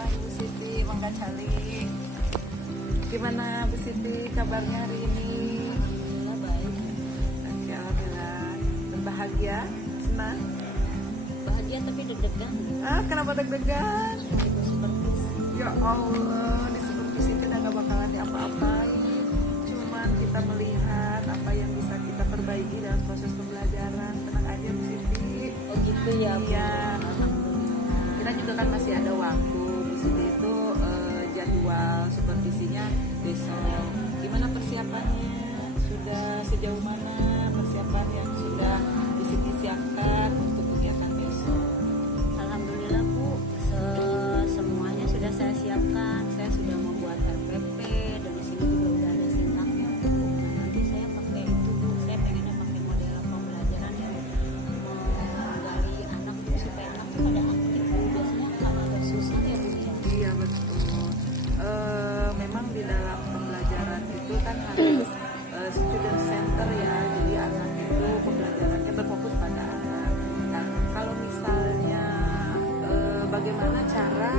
datang Bu Siti Manggacali. Gimana Bu Siti kabarnya hari ini? Alhamdulillah baik. Alhamdulillah. Berbahagia, senang? Bahagia tapi deg-degan. Kenapa deg-degan? Itu supervisi. Ya Allah, di supervisi kita nggak bakalan diapa-apain. Cuman kita melihat apa yang bisa kita perbaiki dalam proses pembelajaran. Tenang aja Bu Siti. Oh gitu ya. Bu. Iya. Alhamdulillah. Kita juga kan masih ada waktu. Bu Siti itu jadwal supervisinya besok. Gimana persiapannya? Sudah sejauh mana persiapan yang sudah Bu Siti siapkan untuk kegiatan besok? Alhamdulillah Bu, semuanya sudah saya siapkan. Saya sudah membuat RPP dan di sini juga udah ada sintaknya Bu. Nanti saya pakai itu Bu. Saya pengennya pakai model pembelajaran yang menggali anak Bu supaya anak itu pada aktif Bu. Biasanya kan agak susah ya Bu. Iya betul. Memang di dalam pembelajaran itu kan harus student center ya. Jadi anak itu pembelajarannya berfokus pada anak. Nah kalau misalnya bagaimana cara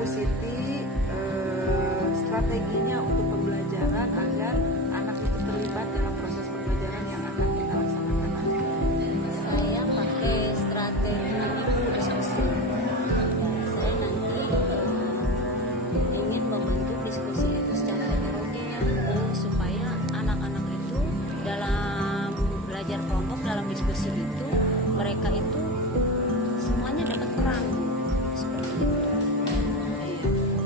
Bu Siti strateginya untuk pembelajaran agar anak itu terlibat dalam proses pembelajaran yang akan kita laksanakan nanti? Saya pakai strategi diskusi. Saya nanti ingin membentuk diskusi itu secara heterogen supaya anak-anak itu dalam belajar kelompok, dalam diskusi itu mereka itu semuanya dapat peran seperti itu.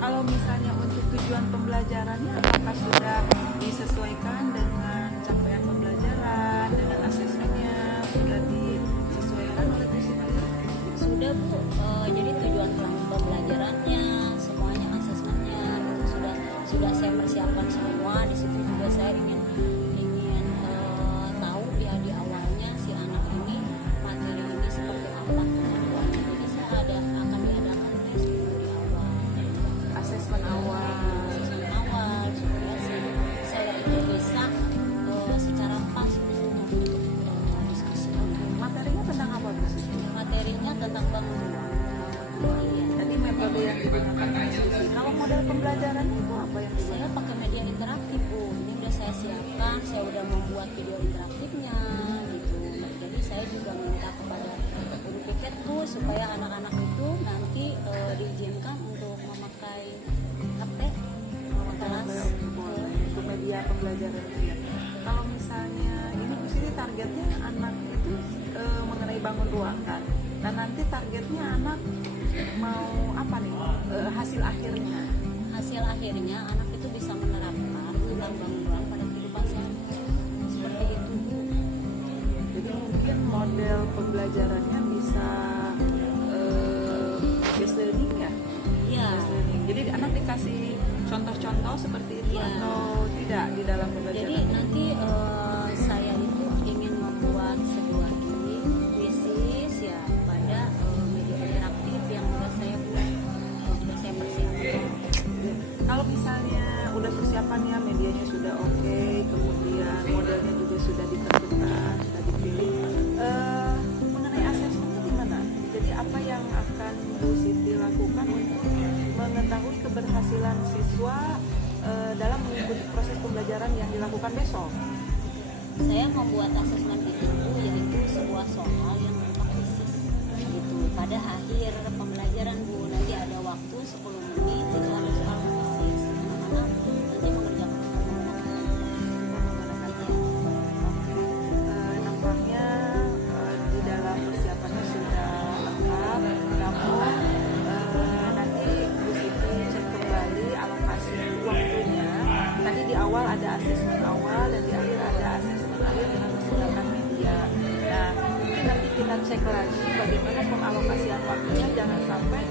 Kalau misalnya untuk tujuan pembelajarannya apakah sudah disesuaikan dengan capaian pembelajaran, dengan asesmennya sudah disesuaikan oleh Bu Siti? Sudah Bu, jadi tujuan pembelajarannya semuanya asesmennya itu sudah saya persiapkan semua. Di situ juga saya ingin tahu ya di awalnya si anak ini materi ini seperti apa. Jadi saya akan diadakan tes dulu di awal. Asesmen awal. Asesmen awal supaya saya itu bisa secara pas Bu untuk diskusi. Materinya tentang apa Bu Siti? Materinya tentang bangunan. Iya. Jadi metode yang digunakan diskusi. Kalau model pembelajarannya itu apa yang Saya digunakan? pakai media interaktif Bu. Ini udah saya siapkan, saya udah membuat video interaktifnya gitu. Jadi saya juga minta kepada guru piket Bu supaya anak-anak itu nanti diizinkan untuk memakai HP, kelas. Untuk media pembelajaran ya. Kalau misalnya ini Bu Siti targetnya anak itu mengenai bangun ruang kan. Nah nanti targetnya anak mau apa nih hasil akhirnya? Hasil akhirnya anak itu bisa menerapkan tentang bangun ruang pada kehidupan sehari-hari. Seperti itu Bu. Jadi mungkin model pembelajarannya bisa based learning ya? Iya. Based learning. Jadi anak dikasih contoh-contoh seperti itu Iya. atau tidak di dalam pembelajaran? Jadi nanti saya itu ingin membuat sebuah game bisnis ya pada media interaktif yang sudah saya buat, sudah saya persiapkan. Kalau misalnya udah persiapannya, medianya sudah oke, kemudian modelnya juga sudah ditentukan, sudah dipilih, mengenai asesmennya gimana? Jadi apa yang akan Bu Siti lakukan untuk mengetahui keberhasilan siswa dalam mengikuti proses pembelajaran yang dilakukan besok? Saya membuat asesmen itu yaitu sebuah soal yang berupa krisis gitu. Pada akhir pembelajaran Bu, nanti ada waktu 10 menit itu ada soal krisis. Anak-anak nanti mengerjakan Nampaknya di dalam persiapannya sudah lengkap, namun nanti Bu Siti cek kembali alokasi waktunya. Tadi di awal ada asesmen awal dan di akhir ada asesmen akhir dengan menggunakan media. Nah mungkin nanti kita cek lagi bagaimana pengalokasian waktunya, jangan sampai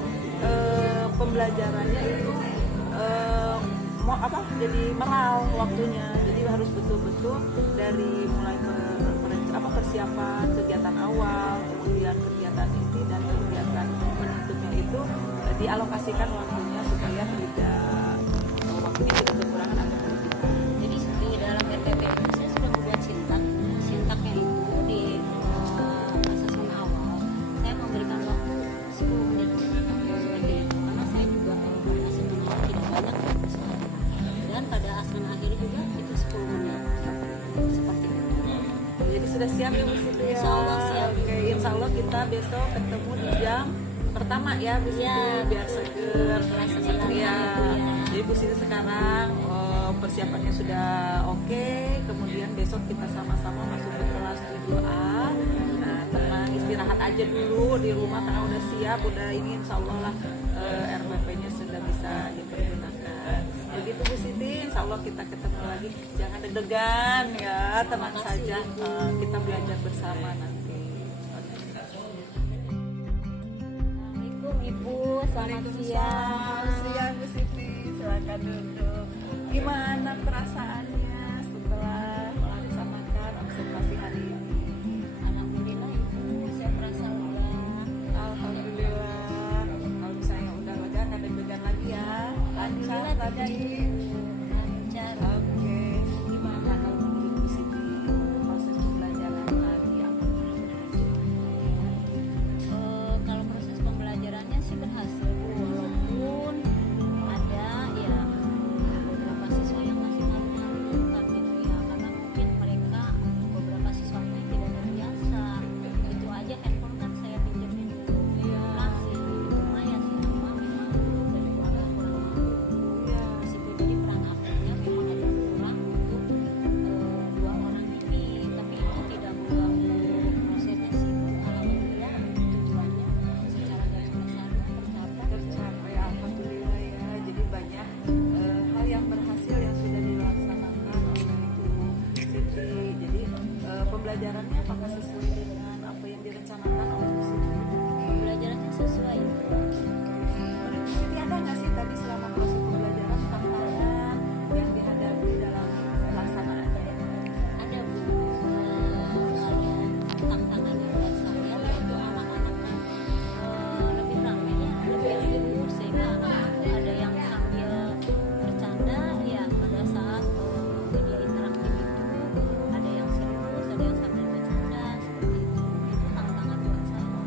pembelajarannya itu jadi meral waktunya. Jadi harus betul-betul dari mulai persiapan kegiatan awal, kemudian kegiatan inti dan kegiatan penutupnya itu dialokasikan waktunya supaya tidak waktunya tidak berkurangan atau berlebihan. Jadi di dalam RTP itu saya sudah membuat sintaknya itu di asesmen awal saya memberikan waktu 10 menit seperti itu karena saya sudah siap ya Bu Siti ya? Insya Allah siap. Oke, insya Allah kita besok ketemu di jam pertama ya Bu Siti, Iya. biar seger, Kelas satria. 9 Bu, ya. Jadi Bu Siti sekarang persiapannya sudah oke, kemudian besok kita sama-sama masuk ke kelas 7A. Nah, tenang, istirahat aja dulu di rumah karena udah siap, udah ini insya Allah lah RPP-nya sudah bisa dipergunakan. Begitu Bu Siti, insya Allah kita ketemu lagi. Jangan deg-degan ya, tenang Terima kasih, saja. Ibu. Kita belajar bersama nanti. Assalamualaikum Ibu, selamat siang. Siang Bu Siti, silakan duduk. Gimana perasaannya setelah melaksanakan observasi hari ini? Alhamdulillah Ibu, saya merasa lega. Alhamdulillah. Kalau misalnya udah lega, nggak deg-degan lagi ya. Lancar Alhamdulillah tadi. lancar. Oke, gimana kalau menurut Bu Siti proses pembelajaran tadi apa? Kalau proses pembelajarannya sih berhasil Bu, walaupun ada ya beberapa siswa yang masih malu-malu kan gitu ya, karena mungkin mereka beberapa siswanya tidak terbiasa. Itu aja handphone kan saya pinjemin dulu. Iya. Masih di rumah ya sih cuma memang dari keluarga kurang mampu. Iya. Di situ jadi peran akunya memang agak kurang untuk dua orang ini, tapi itu tidak mengganggu prosesnya sih Bu. Alhamdulillah tujuannya secara garis besar tercapai. Tercapai, alhamdulillah ya. Jadi banyak hal yang berhasil yang sudah dilaksanakan oleh Ibu Siti. Jadi pembelajarannya apakah sesuai dengan apa yang direncanakan oleh Bu Siti? Pembelajarannya sesuai. Menurut Bu Siti ada nggak sih tadi selama proses pembelajaran tantangan yang dihadapi dalam pelaksanaannya? Ada Bu, kalau tantangannya buat saya yaitu anak-anaknya lebih ramai ya, lebih libur sehingga anak-anakku ada yang sambil bercanda ya pada saat media interaktif itu, ada yang serius, ada yang sambil bercanda seperti itu tantangan buat saya.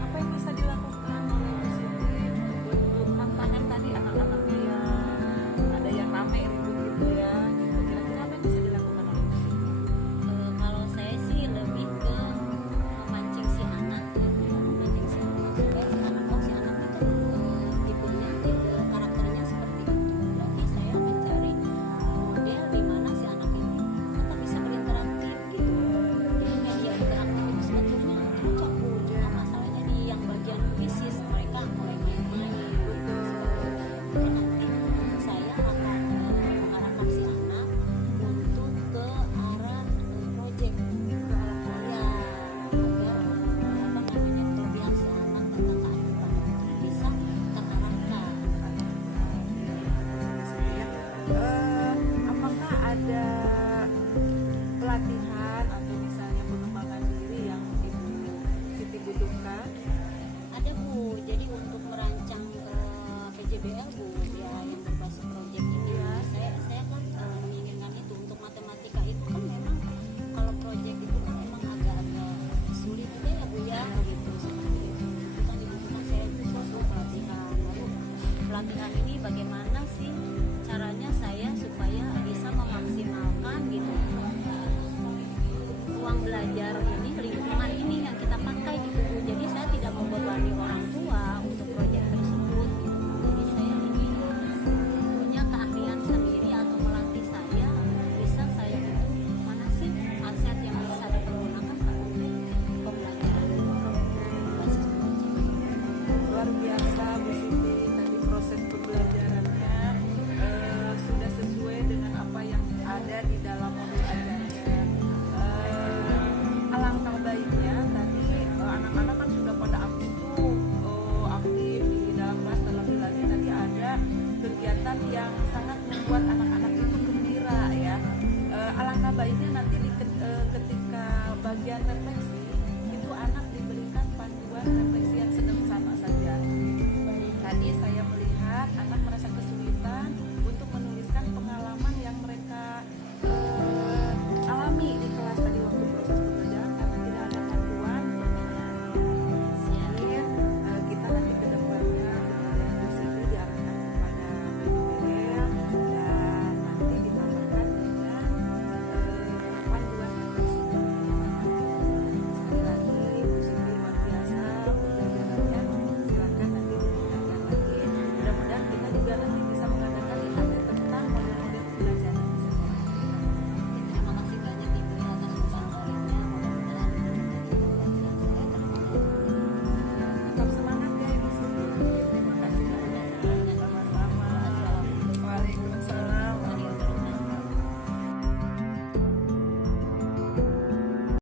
Apa yang bisa dilakukan oleh Bu Siti untuk tantangan tadi anak-anaknya yang ada yang ramai ribut gitu ya? Kira-kira apa yang bisa dilakukan oleh Bu Siti? Kalau saya sih lebih ke memancing si anak gitu ya, memancing si anak supaya si anak itu tipenya tipe karakternya seperti itu. Berarti saya mencari model di mana si anak ini tetap bisa berinteraktif gitu. Jadi media interaktif itu sebetulnya cocok Bu, cuma masalahnya di yang bagian fisis mereka mulai main-main. Jadi nanti saya akan mengarahkan si anak untuk ke arah project ya, agar kelebihan si anak tentang kearifan itu bisa terarahkan. Apakah ada pelatihan atau misalnya pengembangan diri yang Ibu Siti butuhkan? Ada Bu, jadi untuk merancang PJBL Bu ya yang berbasis project ini saya kan menginginkan itu untuk matematika itu kan memang kalau project itu kan memang agak-agak sulit juga ya Bu ya gitu seperti itu kan dibutuhkan saya itu suatu pelatihan. Lalu pelatihan ini bagaimana sih caranya saya supaya bisa memaksimalkan gitu ruang belajar ini, lingkungan ini yang kita pakai gitu Bu. Jadi saya tidak membebani orang tua untuk proyek tersebut gitu. Jadi saya ini punya keahlian sendiri atau melatih saya bisa saya itu mana sih aset yang bisa dipergunakan untuk pembelajaran basis project. Luar biasa Bu Siti, tadi proses pembelajarannya sudah sesuai dengan apa yang ada di dalam modul ajarnya. Alangkah baiknya tadi anak-anak kan sudah pada aktif tuh, aktif di dalam kelas. Terlebih lagi tadi ada kegiatan yang sangat membuat anak-anak itu gembira ya. Alangkah baiknya nanti ketika bagian refleksi